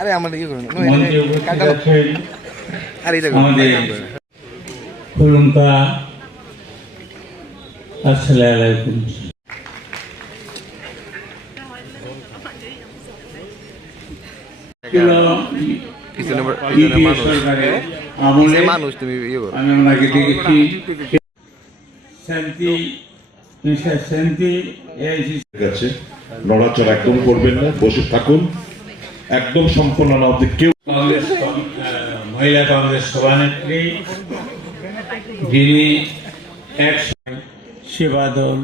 আরে আমাদের কি করুন মঞ্চে উপস্থিত আছেন আরে এটা আমাদের খুলুমকা। আসসালামু আলাইকুম। মানুষ তুমি ইয়ে করো আমি ওনাকে দেখেছি শান্তি মিস্টার শান্তি গেছে নড়াচড়া একদম করবেন না, বসে থাকুন, একদম সম্পূর্ণ না হতে কেউ। কংগ্রেস মহিলা কংগ্রেস সভানেত্রী যিনি এক সেবা দল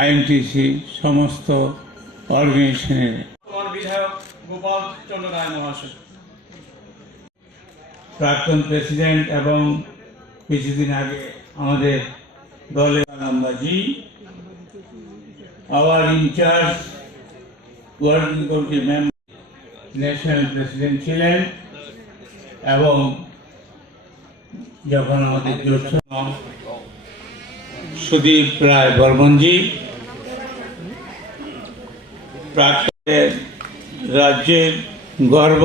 আইএনটিসি সমস্ত অর্গানাইজেশনের বিধায়ক গোপাল চন্দ্র রায় মহাশয়, প্রাক্তন প্রেসিডেন্ট এবং কিছুদিন আগে আমাদের দলের নাম্বাজি our incharge working committee member national president ছিলেন এবং যখন আমাদের জোট সুদীপ রায় বর্মনজি প্রাক্তনের রাজ্যের গর্ব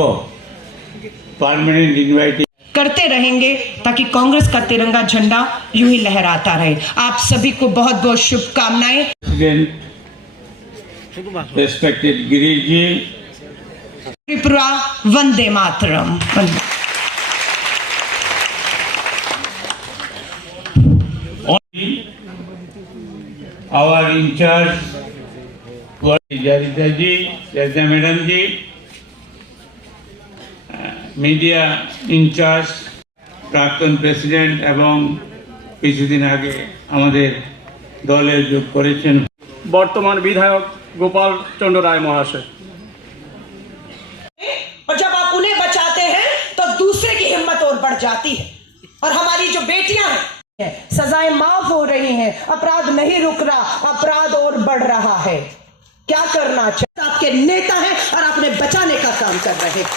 परमानेंट इनवाइटेशन करते रहेंगे ताकि कांग्रेस का तिरंगा झंडा यूं ही लहराता रहे। आप सभी को बहुत बहुत शुभकामनाएं। रेस्पेक्टेड गिरीश जी, त्रिपुरा वंदे मातरम। Our incharge Jarita ji, Jarita madam ji, media incharge प्राक्तन प्रेसिडेंट एवं কিছুদিন আগে আমাদের দলে যোগ করেছেন বর্তমান বিধায়ক গোপাল চন্দ্র রায় মহাশয়। और जब आप उन्हें बचाते हैं तो दूसरे की हिम्मत और बढ़ जाती है। और हमारी जो बेटियां हैं सजाएं माफ हो रही हैं, अपराध नहीं रुक रहा, अपराध और बढ़ रहा है। क्या करना चाहिए? आपके नेता हैं और आपने बचाने का काम कर रहे हैं।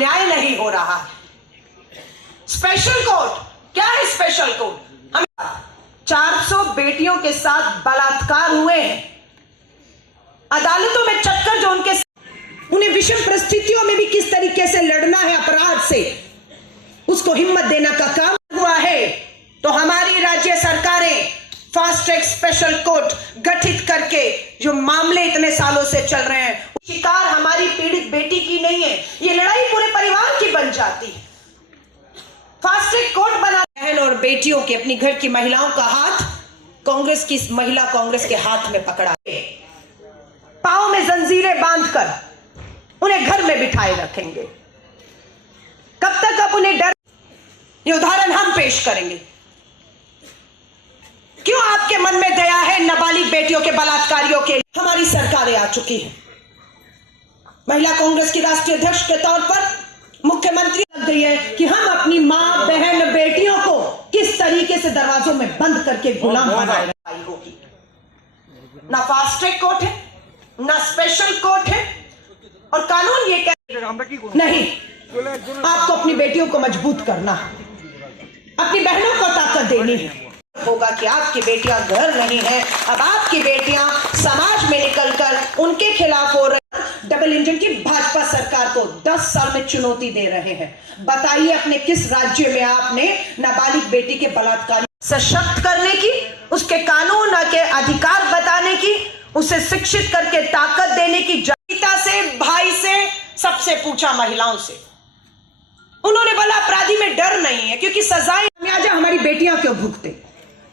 न्याय नहीं हो रहा। स्पेशल कोर्ट क्या है? स्पेशल कोर्ट 400 बेटियों के साथ बलात्कार हुए हैं, अदालतों में चक्कर जो उनके उन्हें विषम परिस्थितियों में भी किस तरीके से लड़ना है अपराध से, उसको हिम्मत देने का काम हुआ है। तो हमारी राज्य सरकारें फास्ट ट्रैक स्पेशल कोर्ट गठित करके जो मामले इतने सालों से चल रहे हैं, शिकार हमारी पीड़ित बेटी की नहीं है, ये लड़ाई पूरे परिवार की बन जाती है। फास्ट ट्रैक कोर्ट बना बहन और बेटियों के, अपनी घर की महिलाओं का हाथ कांग्रेस की महिला कांग्रेस के हाथ में पकड़ा है। पांव में जंजीरें बांधकर उन्हें घर में बिठाए रखेंगे। कब तक आप उन्हें डर? ये उदाहरण हम पेश करेंगे। क्यों आपके मन में दया है नाबालिग बेटियों के बलात्कारियों के? हमारी सरकारें आ चुकी हैं। महिला कांग्रेस की राष्ट्रीय अध्यक्ष के तौर पर मुख्यमंत्री लग गई है कि हम अपनी मां बहन बेटियों को किस तरीके से दरवाजों में बंद करके गुलाम बनाए रखी होगी। ना फास्ट ट्रैक कोर्ट है, ना स्पेशल कोर्ट है, और कानून ये नहीं, आपको अपनी बेटियों को मजबूत करना, अपनी बहनों को ताकत देनी है। होगा कि आपकी बेटियां घर नहीं है, अब आपकी बेटियां समाज में निकलकर उनके खिलाफ हो रही। डबल इंजन की भाजपा सरकार को 10 साल में चुनौती दे रहे हैं। बताइए अपने किस राज्य में आपने नाबालिग बेटी के बलात्कार सशक्त करने की, उसके कानून के अधिकार बताने की, उसे शिक्षित करके ताकत देने की, पिता से, भाई से, सबसे पूछा, महिलाओं से। उन्होंने बोला अपराधी में डर नहीं है क्योंकि सजाएं हमारी बेटियां क्यों भुगते।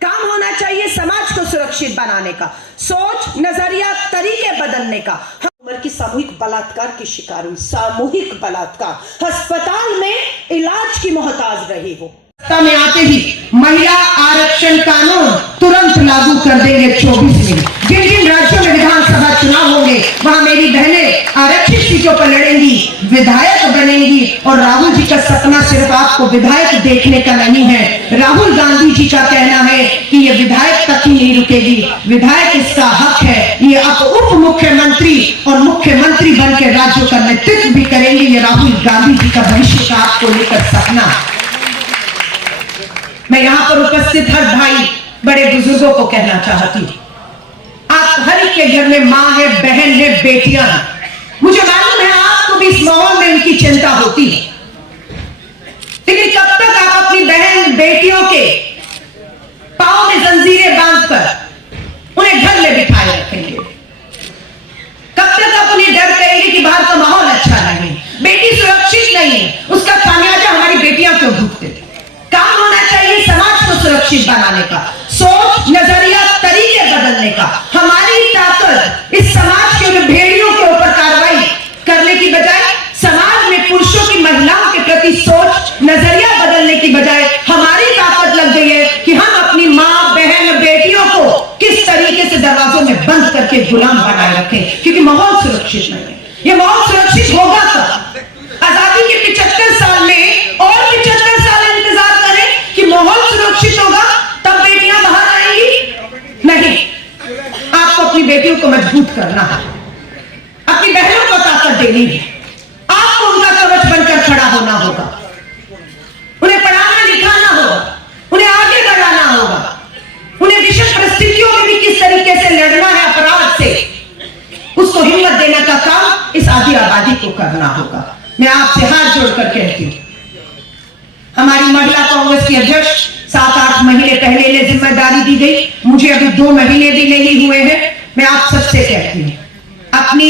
काम होना चाहिए समाज को सुरक्षित बनाने का, सोच नजरिया तरीके बदलने का। उम्र की सामूहिक बलात्कार की शिकार हुई, सामूहिक बलात्कार, अस्पताल में इलाज की मोहताज रही हो। सत्ता में आते ही महिला आरक्षण कानून तुरंत लागू कर देंगे 24 में। जिन जिन राज्यों में विधानसभा चुनाव होंगे वहां मेरी बहनें आरक्षित सीटों पर लड़ेंगी, विधायक बनेंगी। और राहुल जी का सपना सिर्फ आपको विधायक देखने का नहीं है, राहुल गांधी जी का कहना है कि ये विधायक तक ही नहीं रुकेगी, विधायक इसका हक है। ये अब उप मुख्यमंत्री और मुख्यमंत्री बन के राज्यों का नेतृत्व भी करेंगे। ये राहुल गांधी जी का भविष्य का आपको लेकर सपना। मैं यहाँ पर उपस्थित हर भाई बड़े बुजुर्गों को कहना चाहती हूँ, आप आप हर एक के घर में माँ है, बहन है, बेटियां हैं। मुझे मालूम है आपको भी इस माहौल में इनकी चिंता होती है, लेकिन कब तक आप अपनी बहन बेटियों के पांव में जंजीरें बांधकर उन्हें घर में बिठाए रखेंगे? कब तक आप उन्हें डर करेंगे कि बाहर का माहौल अच्छा नहीं, बेटी सुरक्षित नहीं है, उसका खामियाजा हमारी बेटियां क्यों भुगतते? काम होना चाहिए समाज को सुरक्षित बनाने का, सोच, नजरिया, तरीके बदलने का। हमारी ताकत इस समाज के भेड़ियों के ऊपर कार्रवाई करने की बजाय, समाज में पुरुषों की महिलाओं के प्रति सोच, नजरिया बदलने की बजाय हमारी ताकत लग गई है कि हम अपनी माँ, बहन, बेटियों को किस तरीके से दरवाजों में बंद करके गुलाम बनाए रखें, क्योंकि माहौल सुरक्षित नहीं है। यह माहौल सुरक्षित होगा कब? आजादी के 75 साल में और 75 साल इंतजार करें कि माहौल सुरक्षित होगा तब बेटियां बाहर आएंगी? नहीं, आपको अपनी बेटियों को मजबूत करना है, अपनी बहनों को ताकत देनी है, आपको उनका कवच बनकर खड़ा होना होगा, उन्हें पढ़ाना लिखाना होगा, उन्हें आगे बढ़ाना होगा, उन्हें विशेष परिस्थितियों में भी किस तरीके से लड़ना है अपराध से, उसको हिम्मत देने का काम इस आधी आबादी को करना होगा। मैं आपसे हाथ जोड़कर कहती हूं, हमारी महिला कांग्रेस की अध्यक्ष 7-8 महीने पहले इन्हें जिम्मेदारी दी गई, मुझे अभी 2 महीने भी नहीं हुए हैं। मैं आप सबसे कहती हूं, अपनी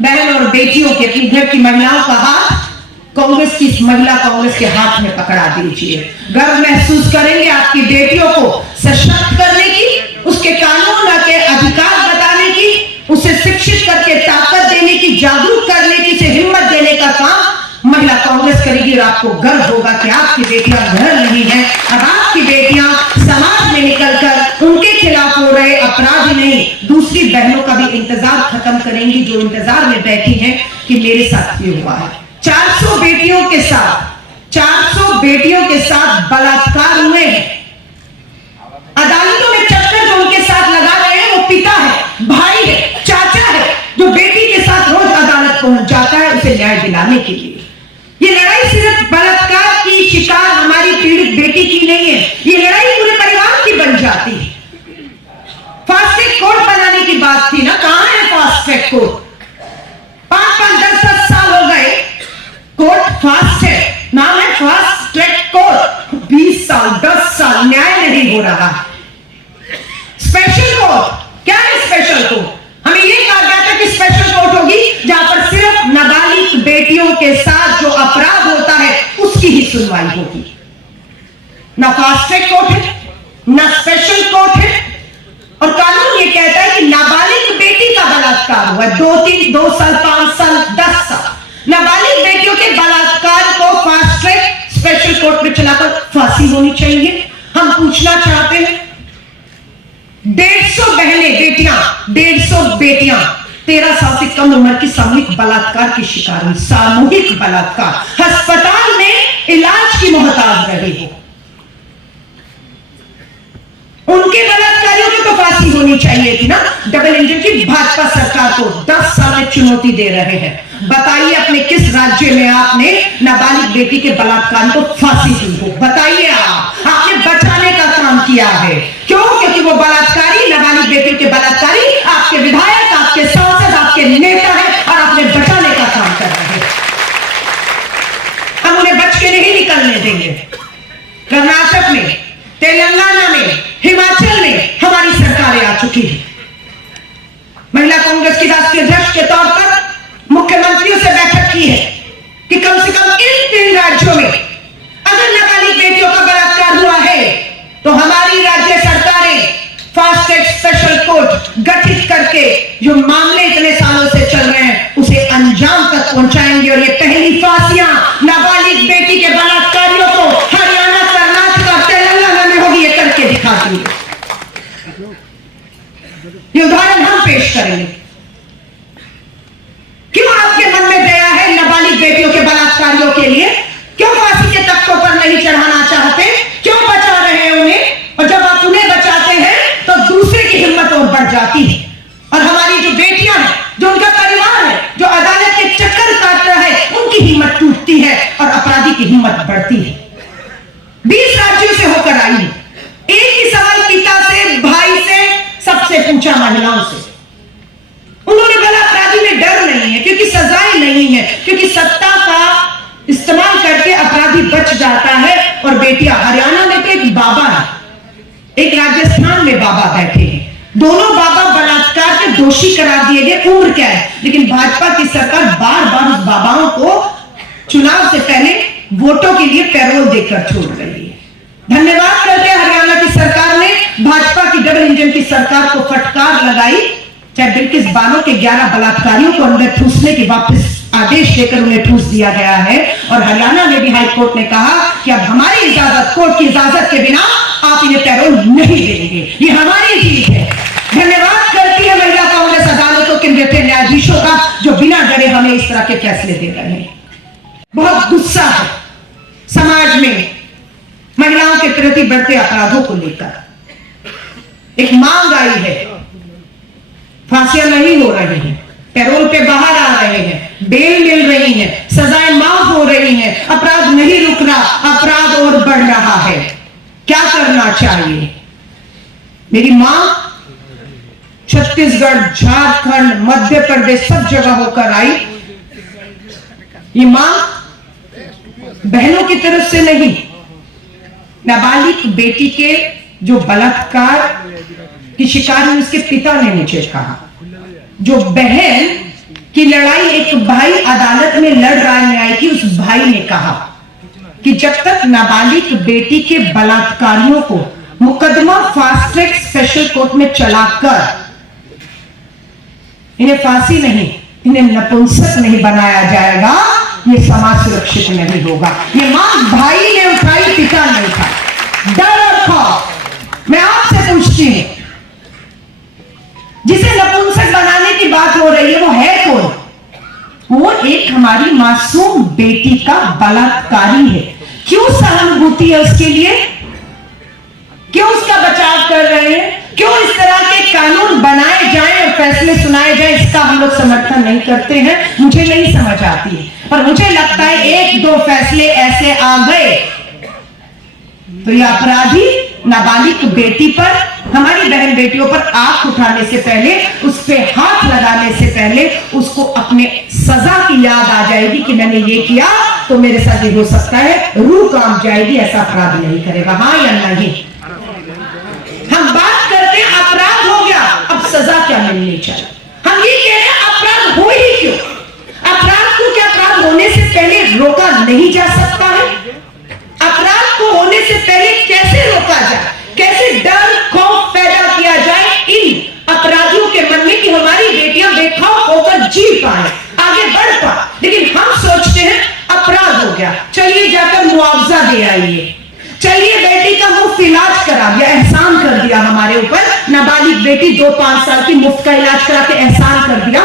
बहन और बेटियों के, अपनी घर की महिलाओं का हाथ कांग्रेस की, महिला कांग्रेस के हाथ में पकड़ा दीजिए। गर्व महसूस करेंगे आपकी बेटियों को सशक्त करने की, उसके कानून के अधिकार बताने की, उसे शिक्षित करके ताकत देने की, जागरूक करने की, उसे हिम्मत देने का काम महिला कांग्रेस करेगी। और आपको गर्व होगा कि आपकी बेटियां घर नहीं है, अब आपकी बेटियां समाज में निकलकर उनके खिलाफ हो रहे अपराधी नहीं, दूसरी बहनों का भी इंतजार खत्म करेंगी, जो इंतजार में बैठी हैं कि मेरे साथ ये हुआ है। 400 बेटियों के साथ बलात्कार हुए हैं। अदालतों में चक्कर जो उनके साथ लगा रहे हैं, वो पिता है, भाई है, चाचा है, जो बेटी के साथ रोज अदालत पहुंच जाता है उसे न्याय दिलाने के लिए। ये लड़ाई सिर्फ बलात्कार की शिकार हमारी पीड़ित बेटी की नहीं है, ये लड़ाई पूरे परिवार की बन जाती है। फास्ट ट्रैक कोर्ट बनाने की बात थी ना, कहां है फास्ट ट्रैक कोर्ट? 5-5, 10-10 साल हो गए, कोर्ट फास्ट है, नाम है फास्ट ट्रैक कोर्ट, 20 साल, 10 साल न्याय नहीं हो रहा। स्पेशल कोर्ट, क्या है स्पेशल कोर्ट? हमें यह कहा गया था कि स्पेशल कोर्ट होगी जहां पर सिर्फ नाबालिग बेटियों के साथ जो अपराध होता है उसकी ही सुनवाई होगी। ना फास्ट ट्रैक कोर्ट है, ना स्पेशल कोर्ट है, और कानून ये कहता है कि नाबालिग बेटी का बलात्कार हुआ 2 साल, 5 साल, 10 साल, नाबालिग बेटियों के बलात्कार को फास्ट ट्रैक स्पेशल कोर्ट में चलाकर फांसी होनी चाहिए। हम पूछना चाहते हैं, 150 बहनें, बेटियां, 150 बेटियां 13 साल से कम उम्र की सामूहिक बलात्कार की शिकार हुई, सामूहिक बलात्कार, अस्पताल में इलाज की मोहताज रही हो। उनके बलात्कारियों को तो फांसी होनी चाहिए थी ना। डबल इंजन की भाजपा सरकार को 10 साल में चुनौती दे रहे हैं, बताइए अपने किस राज्य में आपने नाबालिग बेटी के बलात्कार को फांसी दी हो? बताइए, आपने बचाने का काम किया है। क्यों? क्योंकि वो बलात्कारी, नाबालिग बेटी के बलात्कारी आपके विधायक, आपके सांसद, आपके नेता है, और आपने बचाने का काम कर रहे हैं। हम उन्हें बच के नहीं निकलने देंगे। कर्नाटक में, तेलंगाना में, हिमाचल में हमारी सरकारें आ चुकी है। महिला कांग्रेस की राष्ट्रीय अध्यक्ष के तौर पर मुख्यमंत्रियों से बैठक की है कि कम से कम इन 3 राज्यों में अगर नाबालिग बेटियों का बलात्कार हुआ है तो हमारी राज्य सरकारें फास्ट ट्रैक स्पेशल कोर्ट गठित करके जो मामले इतने सालों से चल रहे हैं उसे अंजाम तक पहुंचाएंगे। और ये पहली फांसियां नाबालिग बेटी के बलात्कारियों को हरियाणा, कर्नाटक और तेलंगाना में होगी, ये करके दिखा देंगे। ये उदाहरण हम पेश करेंगे। क्यों आपके मन में दया है नाबालिग बेटियों के बलात्कारियों के लिए? क्यों फांसी के तख्तों पर नहीं चढ़ाना चाहते? क्यों बचा रहे हैं उन्हें? और जब आप उन्हें बचाते हैं तो दूसरे की हिम्मत और बढ़ जाती है। और हमारी जो बेटियां हैं, जो उनका परिवार है, जो अदालत के चक्कर काट रहा है, उनकी हिम्मत टूटती है और अपराधी की हिम्मत बढ़ती है। 20 राज्यों से होकर आई है। एक ही सवाल पिता से, भाई से, सबसे पूछा, महिलाओं से, दोनों बाबा बलात्कार के दोषी करार दिए गए, उम्र क्या है, लेकिन भाजपा की सरकार बार बार उस बाबाओं को चुनाव से पहले वोटों के लिए पैरोल देकर छोड़ रही है। धन्यवाद करते हैं हरियाणा की सरकार ने, भाजपा की डबल इंजन की सरकार को फटकार लगाई, चाहे बिल्किस बानो के 11 बलात्कारियों को अंदर ठूसने के वापस आदेश देकर उन्हें ठूस दिया गया है। और हरियाणा में भी हाई कोर्ट ने कहा कि अब हमारी इजाजत, कोर्ट की इजाजत के बिना आप इन्हें पैरोल नहीं देंगे, ये हमारी जीत है। धन्यवाद करती है महिला कांग्रेस अदालतों के निर्णय न्यायाधीशों का, जो बिना डरे हमें इस तरह के फैसले दे रहे हैं। बहुत गुस्सा है समाज में महिलाओं के प्रति बढ़ते अपराधों को लेकर। एक मांग आई है, फांसियां नहीं हो रही हैं, पैरोल पे बाहर आ रहे हैं, बेल मिल रही है, सजाएं माफ हो रही हैं, अपराध नहीं रुक रहा, अपराध और बढ़ रहा है। क्या करना चाहिए? मेरी मां छत्तीसगढ़, झारखंड, मध्य प्रदेश सब जगह होकर आई। ये मां बहनों की तरफ से नहीं, नाबालिग बेटी के जो बलात्कार की शिकार हुई उसके पिता ने मुझे कहा, जो बहन की लड़ाई एक भाई अदालत में लड़ रहा है न्याय की, उस भाई ने कहा कि जब तक नाबालिग बेटी के बलात्कारियों को मुकदमा फास्ट ट्रैक स्पेशल कोर्ट में चलाकर इन्हें फांसी नहीं, इन्हें नपुंसक नहीं बनाया जाएगा, ये समाज सुरक्षित नहीं होगा। ये मां भाई ने उठाई, पिता ने उठाई। डर और खौफ। मैं आपसे पूछती हूं, जिसे नपुंसक बनाने की बात हो रही है वो है कौन? वो एक हमारी मासूम बेटी का बलात्कारी है। क्यों सहानुभूति है उसके लिए? क्यों उसका बचाव कर रहे हैं? क्यों इस तरह के कानून बनाए जाएं और फैसले सुनाए जाएं? इसका हम लोग समर्थन नहीं करते हैं, मुझे नहीं समझ आती है। पर मुझे लगता है एक दो फैसले ऐसे आ गए तो ये अपराधी नाबालिग बेटी पर, हमारी बहन बेटियों पर आंख उठाने से पहले, उस पे हाथ लगाने से पहले उसको अपने सजा की याद आ जाएगी कि मैंने ये किया तो मेरे साथ ये हो सकता है, रूह कांप जाएगी, ऐसा अपराध नहीं करेगा। हाँ या नहीं? हम बात करते हैं अपराध हो गया, अब सजा क्या मिलनी चाहिए? हम ये कह रहे हैं अपराध हो ही क्यों? अपराध को क्या अपराध होने से पहले रोका नहीं जा सकता है? अपराध को होने से पहले कैसे रोका जाए? कैसे डर खौफ पैदा किया जाए इन अपराधियों के मन में कि हमारी बेटियां बेखौफ होकर जी पाए, आगे बढ़ पाए? लेकिन हम सोचते हैं अपराध हो गया, चलिए जाकर मुआवजा दे आइए, चलिए बेटी का मुफ्त इलाज करा दिया, एहसान कर दिया हमारे ऊपर। नाबालिग बेटी 2-5 साल की मुफ्त का इलाज करा के एहसान कर दिया,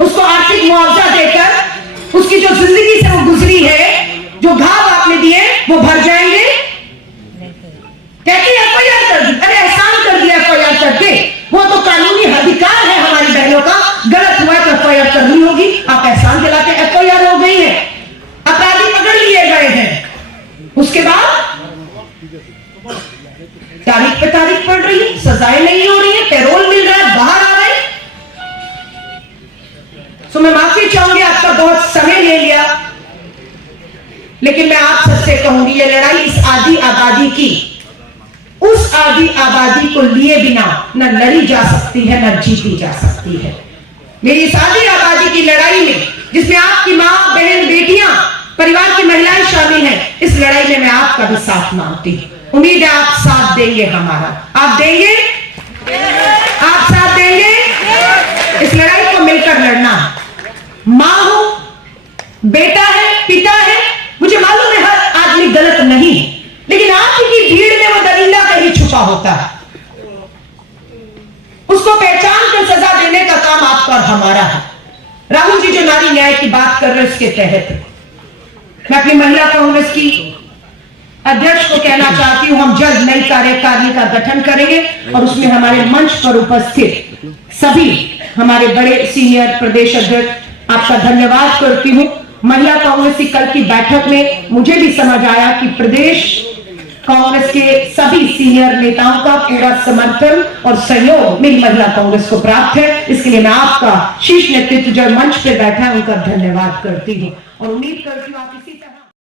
उसको आर्थिक मुआवजा देकर उसकी जो जिंदगी से वो गुजरी है, जो घाव आपने दिए वो भर जाएंगे। कहते एफआईआर कर दी, अरे एहसान कर दिया एफआईआर करके, वो तो कानूनी अधिकार है हमारी बहनों का, गलत हुआ तो एफआईआर करनी होगी। आप एहसान दिलाते एफआईआर हो गई है, अपराधी पकड़ लिए गए हैं, उसके बाद तारीख पे तारीख पड़ रही है, सजाएं नहीं हो रही है, पैरोल मिल रहा है, बाहर आ रहे। तो मैं माफी चाहूंगी, आपका बहुत समय ले लिया, लेकिन मैं आप सबसे कहूंगी ये लड़ाई इस आधी आबादी की उस आधी आबादी को लिए बिना न लड़ी जा सकती है, न जीती जा सकती है। मेरी इस आधी आबादी की लड़ाई में, जिसमें आपकी मां, बहन, बेटियां, परिवार की महिलाएं शामिल हैं, इस लड़ाई में मैं आपका भी साथ मांगती हूं। उम्मीद है आप साथ देंगे हमारा। आप देंगे? आप साथ देंगे? इस लड़ाई को मिलकर लड़ना। मां हो, बेटा है, पिता है, मुझे मालूम है हर आदमी गलत नहीं, लेकिन आपकी भीड़ में वो दरिंदा कहीं छुपा होता है, उसको पहचान कर सजा देने का काम आपका और हमारा है। राहुल जी जो नारी न्याय की बात कर रहे हैं, उसके तहत मैं अपनी महिला कांग्रेस की अध्यक्ष को कहना चाहती हूं, हम जल्द नई कार्यकारिणी का गठन करेंगे और उसमें हमारे मंच पर उपस्थित सभी हमारे बड़े सीनियर प्रदेश अध्यक्ष आपका धन्यवाद करती हूं। महिला कांग्रेस की कल की बैठक में मुझे भी समझ आया कि प्रदेश कांग्रेस के सभी सीनियर नेताओं का पूरा समर्थन और सहयोग मेरी महिला कांग्रेस को प्राप्त है। इसके लिए मैं आपका शीर्ष नेतृत्व जो मंच पे बैठा है उनका धन्यवाद करती हूँ और उम्मीद करती हूँ आप इसी तरह